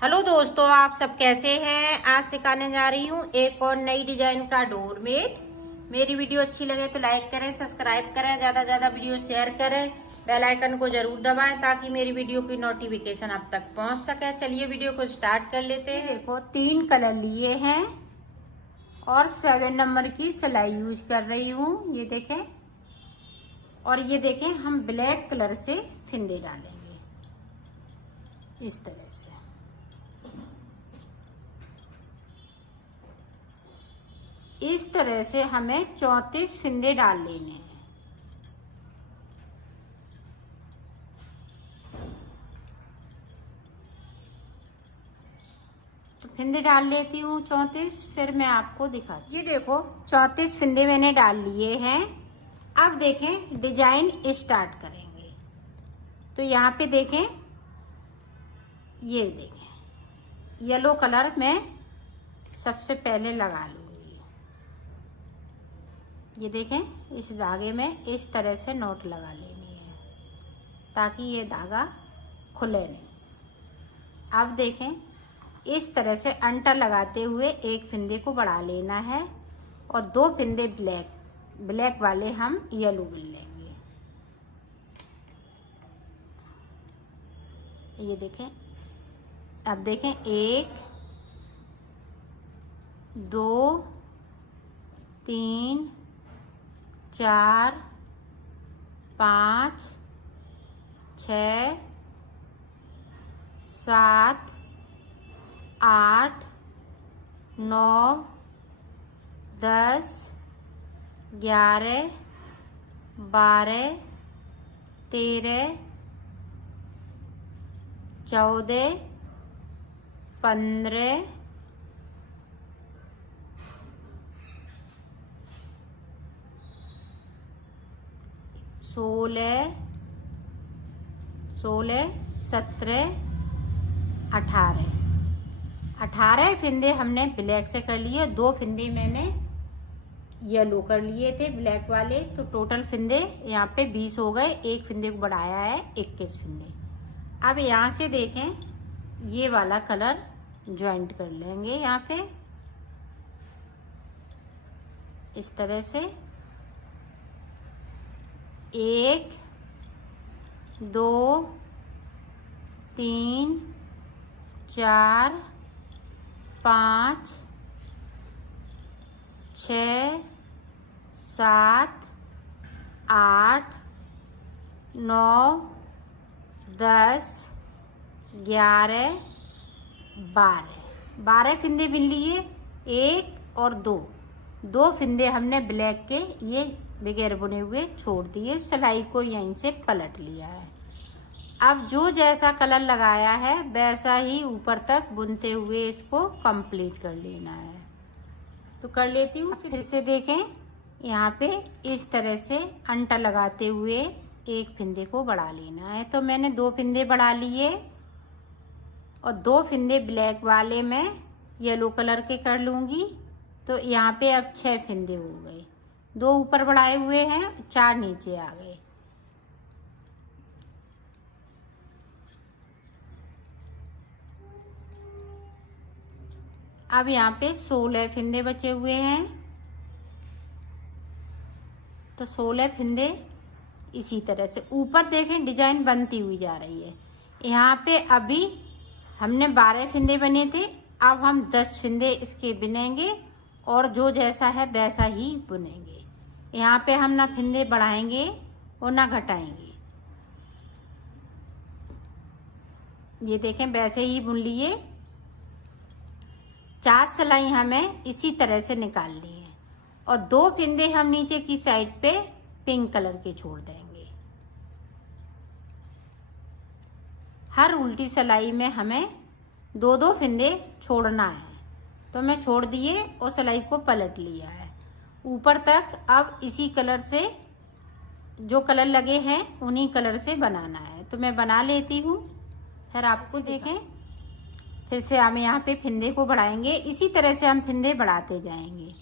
Hello दोस्तों, आप सब कैसे हैं। आज सिखाने जा रही हूँ एक और नई डिजाइन का डोरमेट। मेरी वीडियो अच्छी लगे तो लाइक करें, सब्सक्राइब करें, ज्यादा ज्यादा वीडियो शेयर करें, बेल आइकन को जरूर दबाएं ताकि मेरी वीडियो की नोटिफिकेशन आप तक पहुंच सके। चलिए वीडियो को स्टार्ट कर लेते हैं। देखो 3 कलर लिए हैं और 7 नंबर की सिलाई यूज कर रही हूँ, ये देखें। और ये देखें, हम ब्लैक कलर से फिंदे डालेंगे इस तरह से। इस तरह से हमें 34 फिंदे डाल लेने हैं। तो फिंदे डाल लेती हूँ 34, फिर मैं आपको दिखाती हूँ। ये देखो 34 फिंदे मैंने डाल लिए हैं। अब देखें डिजाइन स्टार्ट करेंगे। तो यहाँ पे देखें, ये देखें येलो कलर मैं सबसे पहले लगा लूंगी। ये देखें, इस धागे में इस तरह से नोट लगा लेनी है ताकि ये धागा खुले नहीं। अब देखें, इस तरह से अंटर लगाते हुए एक फिंदे को बढ़ा लेना है और 2 फिंदे ब्लैक वाले हम येलो बुन लेंगे। ये देखें, अब देखें 1 2 3 4 5 6 7 8 9 10 11 12 13 14 15 16 17 18 फिंदे हमने ब्लैक से कर लिए। 2 फिंदे मैंने येलो कर लिए थे ब्लैक वाले। तो टोटल फिंदे यहाँ पे 20 हो गए। एक फिंदे को बढ़ाया है 21 फिंदे। अब यहाँ से देखें, ये वाला कलर ज्वाइंट कर लेंगे यहाँ पे इस तरह से। 1 2 3 4 5 6 7 8 9 10 11 12 फिंदे बिन लिए। 1 और 2 फिंदे हमने ब्लैक के ये बगैर बुने हुए छोड़ दिए। सिलाई को यहीं से पलट लिया है। अब जो जैसा कलर लगाया है वैसा ही ऊपर तक बुनते हुए इसको कंप्लीट कर लेना है। तो कर लेती हूँ। फिर से देखें, यहाँ पे इस तरह से अंटा लगाते हुए एक फिंदे को बढ़ा लेना है। तो मैंने 2 फिंदे बढ़ा लिए और 2 फिंदे ब्लैक वाले मैं येलो कलर के कर लूंगी। तो यहाँ पे अब 6 फिंदे हो गए। 2 ऊपर बढ़ाए हुए हैं, 4 नीचे आ गए। अब यहाँ पे 16 फिंदे बचे हुए हैं। तो 16 फिंदे इसी तरह से ऊपर देखें डिजाइन बनती हुई जा रही है। यहाँ पे अभी हमने 12 फिंदे बने थे, अब हम 10 फिंदे इसके बुनेंगे और जो जैसा है वैसा ही बुनेंगे। यहाँ पे हम ना फिंदे बढ़ाएंगे और ना घटाएंगे। ये देखें, वैसे ही बुन लिए। 4 सिलाई हमें इसी तरह से निकालनी है और 2 फिंदे हम नीचे की साइड पे पिंक कलर के छोड़ देंगे। हर उल्टी सिलाई में हमें 2 फिंदे छोड़ना है। तो मैं छोड़ दिए और सिलाई को पलट लिया है ऊपर तक। अब इसी कलर से जो कलर लगे हैं उन्हीं कलर से बनाना है। तो मैं बना लेती हूँ, फिर आपको देखें। फिर से हम यहाँ पे फिंदे को बढ़ाएंगे। इसी तरह से हम फिंदे बढ़ाते जाएंगे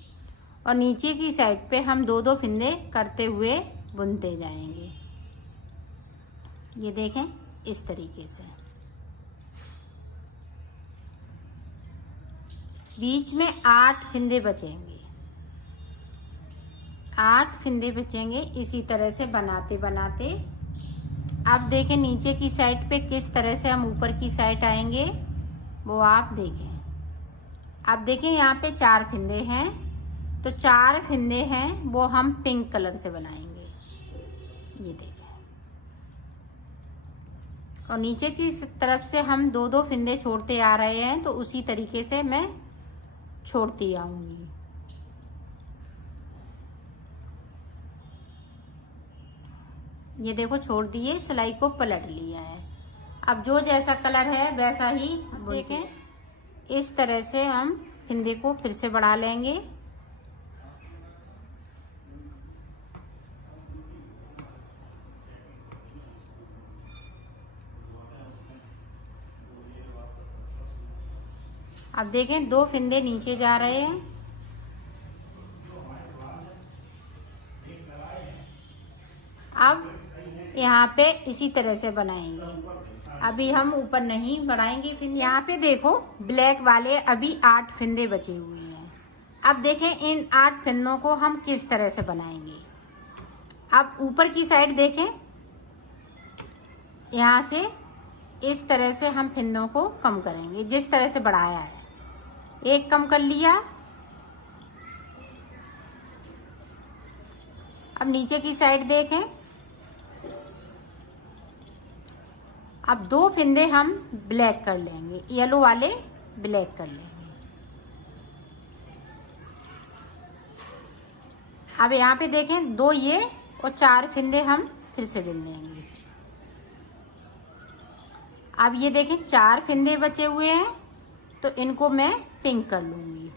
और नीचे की साइड पे हम 2 फिंदे करते हुए बुनते जाएंगे। ये देखें इस तरीके से। बीच में 8 फिंदे बचेंगे, 8 फिंदे बचेंगे। इसी तरह से बनाते बनाते आप देखें नीचे की साइड पे किस तरह से हम ऊपर की साइड आएंगे, वो आप देखें। आप देखें यहाँ पे 4 फिंदे हैं, तो 4 फिंदे हैं वो हम पिंक कलर से बनाएंगे, ये देखें। और नीचे की तरफ से हम 2-2 फिंदे छोड़ते आ रहे हैं, तो उसी तरीके से मैं छोड़ती आऊंगी। ये देखो छोड़ दिए, सिलाई को पलट लिया है। अब जो जैसा कलर है वैसा ही देखें, इस तरह से हम फिंदे को फिर से बढ़ा लेंगे। अब देखें 2 फिंदे नीचे जा रहे हैं। अब यहाँ पे इसी तरह से बनाएंगे, अभी हम ऊपर नहीं बढ़ाएंगे फिर। यहाँ पे देखो ब्लैक वाले अभी 8 फिंदे बचे हुए हैं। अब देखें इन 8 फिंदों को हम किस तरह से बनाएंगे। अब ऊपर की साइड देखें, यहाँ से इस तरह से हम फिंदों को कम करेंगे, जिस तरह से बढ़ाया है। एक कम कर लिया। अब नीचे की साइड देखें, अब 2 फिंदे हम ब्लैक कर लेंगे, येलो वाले ब्लैक कर लेंगे। अब यहाँ पे देखें 2 ये और 4 फिंदे हम फिर से बिन लेंगे। अब ये देखें 4 फिंदे बचे हुए हैं, तो इनको मैं पिंक कर लूंगी।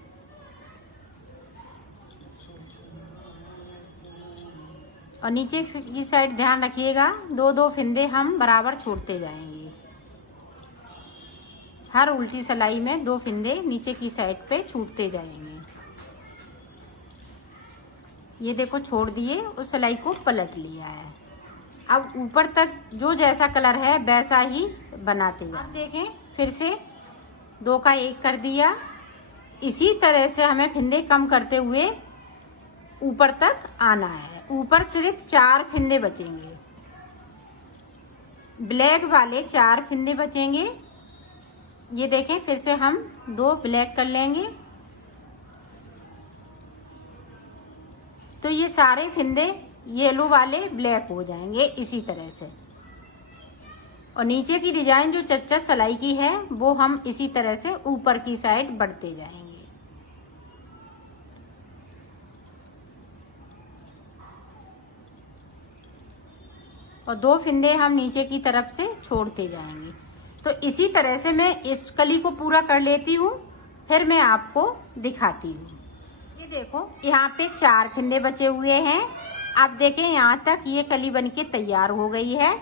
और नीचे की साइड ध्यान रखिएगा, 2-2 फिंदे हम बराबर छोड़ते जाएंगे। हर उल्टी सिलाई में 2 फिंदे नीचे की साइड पे छूटते जाएंगे। ये देखो छोड़ दिए, उस सिलाई को पलट लिया है। अब ऊपर तक जो जैसा कलर है वैसा ही बनाते जाएं। अब देखें फिर से 2 का 1 कर दिया। इसी तरह से हमें फिंदे कम करते हुए ऊपर तक आना है। ऊपर सिर्फ 4 फिंदे बचेंगे, ब्लैक वाले 4 फिंदे बचेंगे। ये देखें फिर से हम 2 ब्लैक कर लेंगे, तो ये सारे फिंदे येलो वाले ब्लैक हो जाएंगे इसी तरह से। और नीचे की डिजाइन जो चच्चा सिलाई की है वो हम इसी तरह से ऊपर की साइड बढ़ते जाएंगे। और 2 फिंदे हम नीचे की तरफ से छोड़ते जाएंगे। तो इसी तरह से मैं इस कली को पूरा कर लेती हूँ, फिर मैं आपको दिखाती हूँ। ये देखो यहाँ पे 4 फिंदे बचे हुए हैं। आप देखें यहाँ तक ये कली बनके तैयार हो गई है।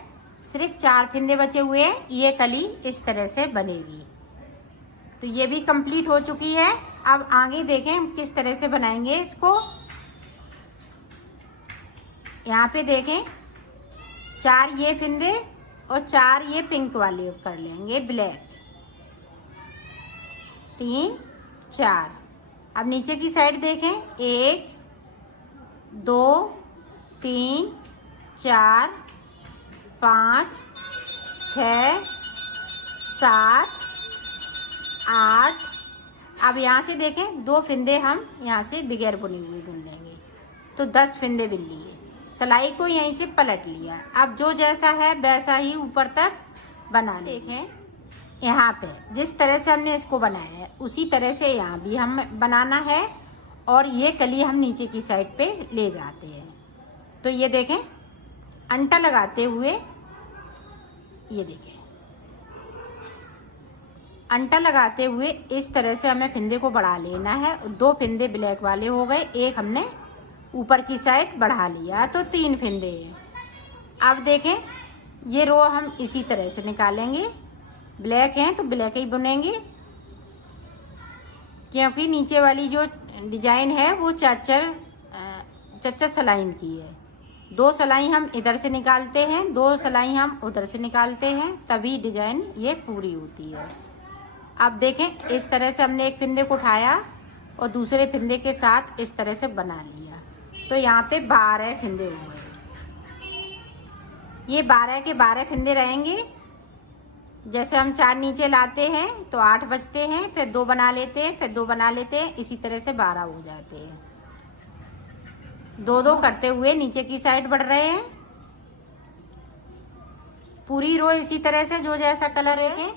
सिर्फ 4 फिंदे बचे हुए हैं, ये कली इस तरह से बनेगी। तो ये भी कंप्लीट हो चुकी है। अब आगे देखें हम किस तरह से बनाएंगे इसको। यहाँ पे देखें 4 ये फिंदे और 4 ये पिंक वाले कर लेंगे ब्लैक, 3 4। अब नीचे की साइड देखें 1 2 3 4 5 6 7 8। अब यहाँ से देखें 2 फिंदे हम यहाँ से बगैर बुनी हुई बुन लेंगे, तो 10 फिंदे बिन लिए। सिलाई को यहीं से पलट लिया। अब जो जैसा है वैसा ही ऊपर तक बना देखें। यहाँ पे जिस तरह से हमने इसको बनाया है उसी तरह से यहाँ भी हम बनाना है, और ये कली हम नीचे की साइड पे ले जाते हैं। तो ये देखें अंटा लगाते हुए, ये देखें अंटा लगाते हुए इस तरह से हमें फिंदे को बढ़ा लेना है। 2 फिंदे ब्लैक वाले हो गए, 1 हमने ऊपर की साइड बढ़ा लिया, तो 3 फिंदे हैं। अब देखें ये रो हम इसी तरह से निकालेंगे। ब्लैक हैं तो ब्लैक ही बुनेंगे, क्योंकि नीचे वाली जो डिजाइन है वो चच्चर सलाइन की है। 2 सलाई हम इधर से निकालते हैं, 2 सलाई हम उधर से निकालते हैं, तभी डिजाइन ये पूरी होती है। अब देखें इस तरह से हमने एक फिंदे को उठाया और दूसरे फिंदे के साथ इस तरह से बना लिया, तो यहाँ पे 12 फिंदे हुए। ये 12 के 12 फिंदे रहेंगे। जैसे हम 4 नीचे लाते हैं तो 8 बचते हैं, फिर 2 बना लेते हैं, फिर 2 बना लेते हैं, इसी तरह से 12 हो जाते हैं। 2-2 करते हुए नीचे की साइड बढ़ रहे हैं। पूरी रो इसी तरह से जो जैसा कलर है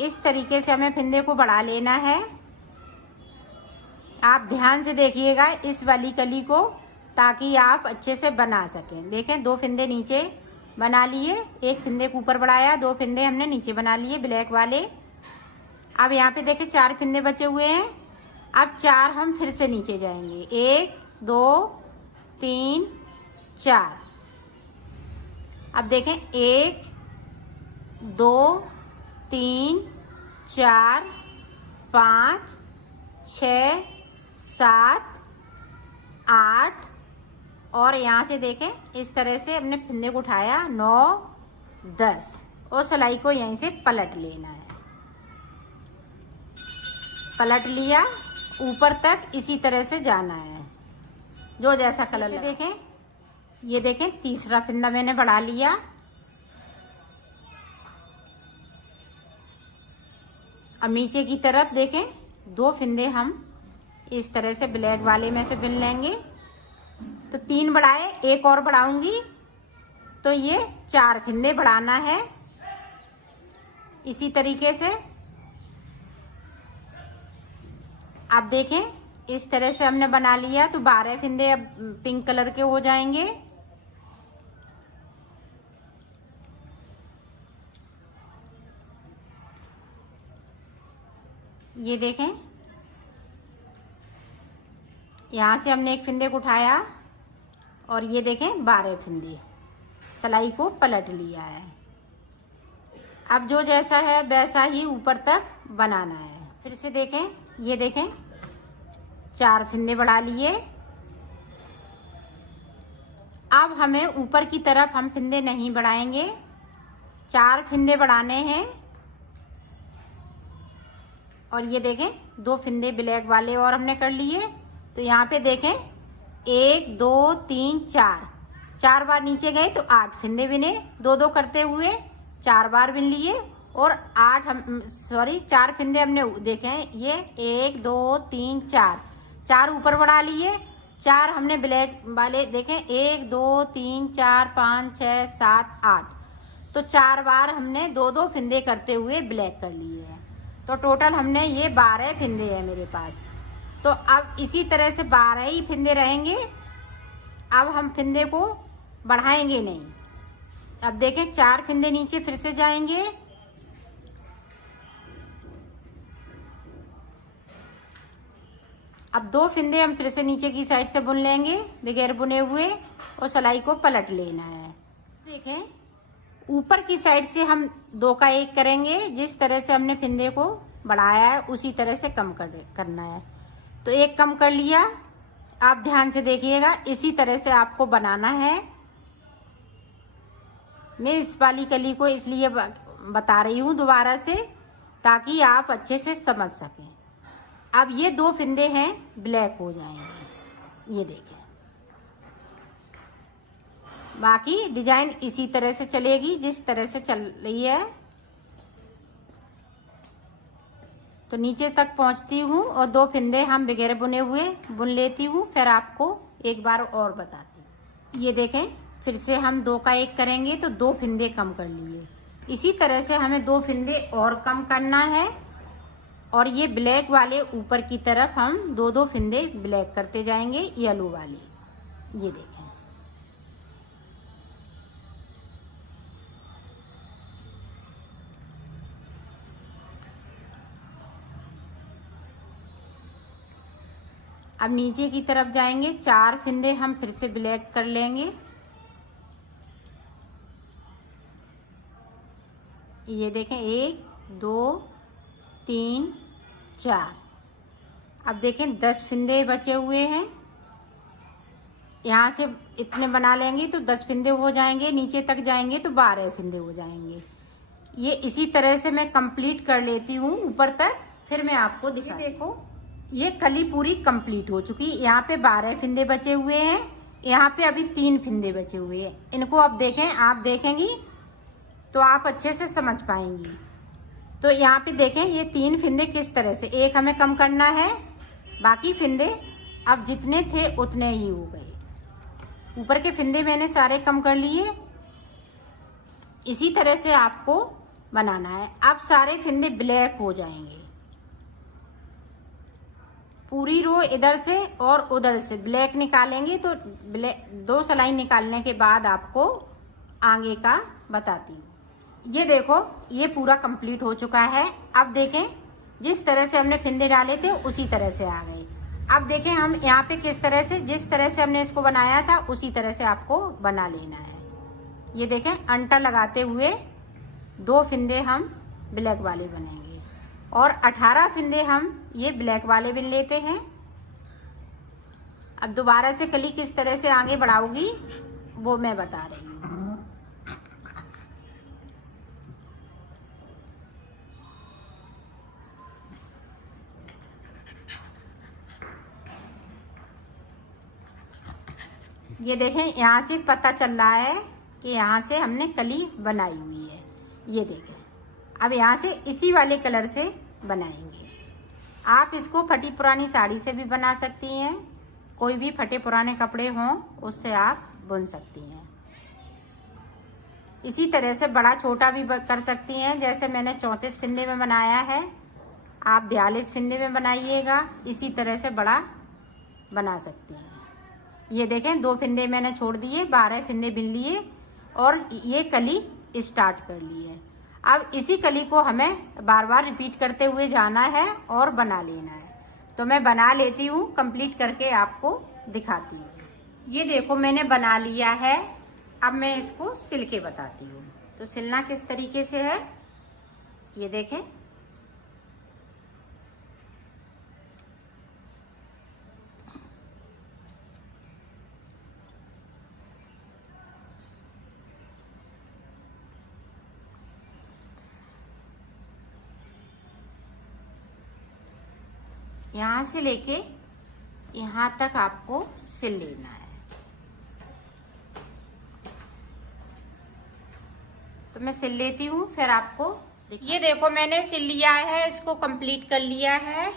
इस तरीके से हमें फिंदे को बढ़ा लेना है। आप ध्यान से देखिएगा इस वाली कली को, ताकि आप अच्छे से बना सकें। देखें 2 फिंदे नीचे बना लिए, एक फिंदे को ऊपर बढ़ाया, 2 फिंदे हमने नीचे बना लिए ब्लैक वाले। अब यहाँ पे देखें 4 फिंदे बचे हुए हैं। अब 4 हम फिर से नीचे जाएंगे, 1 2 3 4। अब देखें 1 2 3 4 5 6 7 8 और यहाँ से देखें इस तरह से हमने फिंदे को उठाया, 9 10 और सिलाई को यहीं से पलट लेना है। पलट लिया, ऊपर तक इसी तरह से जाना है, जो जैसा कलर देखें। ये देखें तीसरा फिंदा मैंने बढ़ा लिया। अब नीचे की तरफ देखें 2 फिंदे हम इस तरह से ब्लैक वाले में से बिन लेंगे। तो 3 बढ़ाए, एक और बढ़ाऊंगी तो ये 4 फिंदे बढ़ाना है इसी तरीके से। आप देखें इस तरह से हमने बना लिया, तो 12 फिंदे अब पिंक कलर के हो जाएंगे। ये देखें यहाँ से हमने एक फिंदे को उठाया और ये देखें 12 फिंदे, सिलाई को पलट लिया है। अब जो जैसा है वैसा ही ऊपर तक बनाना है। फिर से देखें, ये देखें 4 फिंदे बढ़ा लिए। अब हमें ऊपर की तरफ हम फिंदे नहीं बढ़ाएंगे, 4 फिंदे बढ़ाने हैं। और ये देखें 2 फिंदे ब्लैक वाले और हमने कर लिए। तो यहाँ पे देखें 1 2 3 4 बार नीचे गए तो 8 फिंदे बिने, 2-2 करते हुए 4 बार बिन लिए और 4 फिंदे हमने देखें, ये 1 2 3 4 ऊपर बढ़ा लिए। 4 हमने ब्लैक वाले देखें, 1 2 3 4 5 6 7 8, तो 4 बार हमने 2-2 फिंदे करते हुए ब्लैक कर लिए हैं। तो टोटल हमने ये 12 फिंदे हैं मेरे पास। तो अब इसी तरह से 12 ही फिंदे रहेंगे। अब हम फिंदे को बढ़ाएंगे नहीं। अब देखें 4 फिंदे नीचे फिर से जाएंगे। अब 2 फिंदे हम फिर से नीचे की साइड से बुन लेंगे बगैर बुने हुए और सिलाई को पलट लेना है। देखें ऊपर की साइड से हम 2 का 1 करेंगे। जिस तरह से हमने फिंदे को बढ़ाया है उसी तरह से कम करना है। तो 1 कम कर लिया। आप ध्यान से देखिएगा, इसी तरह से आपको बनाना है। मैं इस वाली कली को इसलिए बता रही हूँ दोबारा से, ताकि आप अच्छे से समझ सकें। अब ये 2 फिंदे हैं ब्लैक हो जाएंगे, ये देखें। बाकी डिजाइन इसी तरह से चलेगी जिस तरह से चल रही है। तो नीचे तक पहुंचती हूँ और 2 फिंदे हम बगैर बुने हुए बुन लेती हूँ, फिर आपको एक बार और बताती हूँ। ये देखें फिर से हम 2 का 1 करेंगे तो 2 फिंदे कम कर लिए। इसी तरह से हमें 2 फिंदे और कम करना है। और ये ब्लैक वाले ऊपर की तरफ हम 2-2 फिंदे ब्लैक करते जाएंगे, येलो वाले। ये देखें अब नीचे की तरफ जाएंगे, 4 फिंदे हम फिर से ब्लैक कर लेंगे। ये देखें 1 2 3 4। अब देखें 10 फिंदे बचे हुए हैं। यहाँ से इतने बना लेंगे तो 10 फिंदे हो जाएंगे। नीचे तक जाएंगे तो 12 फिंदे हो जाएंगे। ये इसी तरह से मैं कंप्लीट कर लेती हूँ ऊपर तक, फिर मैं आपको दिखा। देखो ये कली पूरी कंप्लीट हो चुकी। यहाँ पे 12 फिंदे बचे हुए हैं, यहाँ पे अभी 3 फिंदे बचे हुए हैं। इनको अब देखें, आप देखेंगी तो आप अच्छे से समझ पाएंगी। तो यहाँ पे देखें ये 3 फिंदे किस तरह से, एक हमें कम करना है, बाकी फिंदे अब जितने थे उतने ही हो गए। ऊपर के फिंदे मैंने सारे कम कर लिए। इसी तरह से आपको बनाना है। अब सारे फिंदे ब्लैक हो जाएंगे। पूरी रो इधर से और उधर से ब्लैक निकालेंगे तो ब्लैक 2 सिलाई निकालने के बाद आपको आगे का बताती हूँ। ये देखो ये पूरा कंप्लीट हो चुका है। अब देखें जिस तरह से हमने फिंदे डाले थे उसी तरह से आ गए। अब देखें हम यहाँ पे किस तरह से, जिस तरह से हमने इसको बनाया था उसी तरह से आपको बना लेना है। ये देखें अंटा लगाते हुए 2 फिंदे हम ब्लैक वाले बनेंगे और 18 फिंदे हम ये ब्लैक वाले बिन लेते हैं। अब दोबारा से कली किस तरह से आगे बढ़ाऊंगी वो मैं बता रही हूँ। ये देखें यहाँ से पता चल रहा है कि यहाँ से हमने कली बनाई हुई है। ये देखें अब यहाँ से इसी वाले कलर से बनाएंगे। आप इसको फटी पुरानी साड़ी से भी बना सकती हैं, कोई भी फटे पुराने कपड़े हों उससे आप बुन सकती हैं। इसी तरह से बड़ा छोटा भी कर सकती हैं। जैसे मैंने 34 फिंदे में बनाया है, आप 42 फिंदे में बनाइएगा, इसी तरह से बड़ा बना सकती हैं। ये देखें 2 फिंदे मैंने छोड़ दिए, 12 फिंदे बिन लिए और ये कली स्टार्ट कर ली है। अब इसी कली को हमें बार बार रिपीट करते हुए जाना है और बना लेना है। तो मैं बना लेती हूँ, कंप्लीट करके आपको दिखाती हूँ। ये देखो मैंने बना लिया है। अब मैं इसको सिल के बताती हूँ। तो सिलना किस तरीके से है ये देखें। यहाँ से लेके यहाँ तक आपको सिल लेना है। तो मैं सिल लेती हूँ फिर आपको। ये देखो मैंने सिल लिया है, इसको कंप्लीट कर लिया है।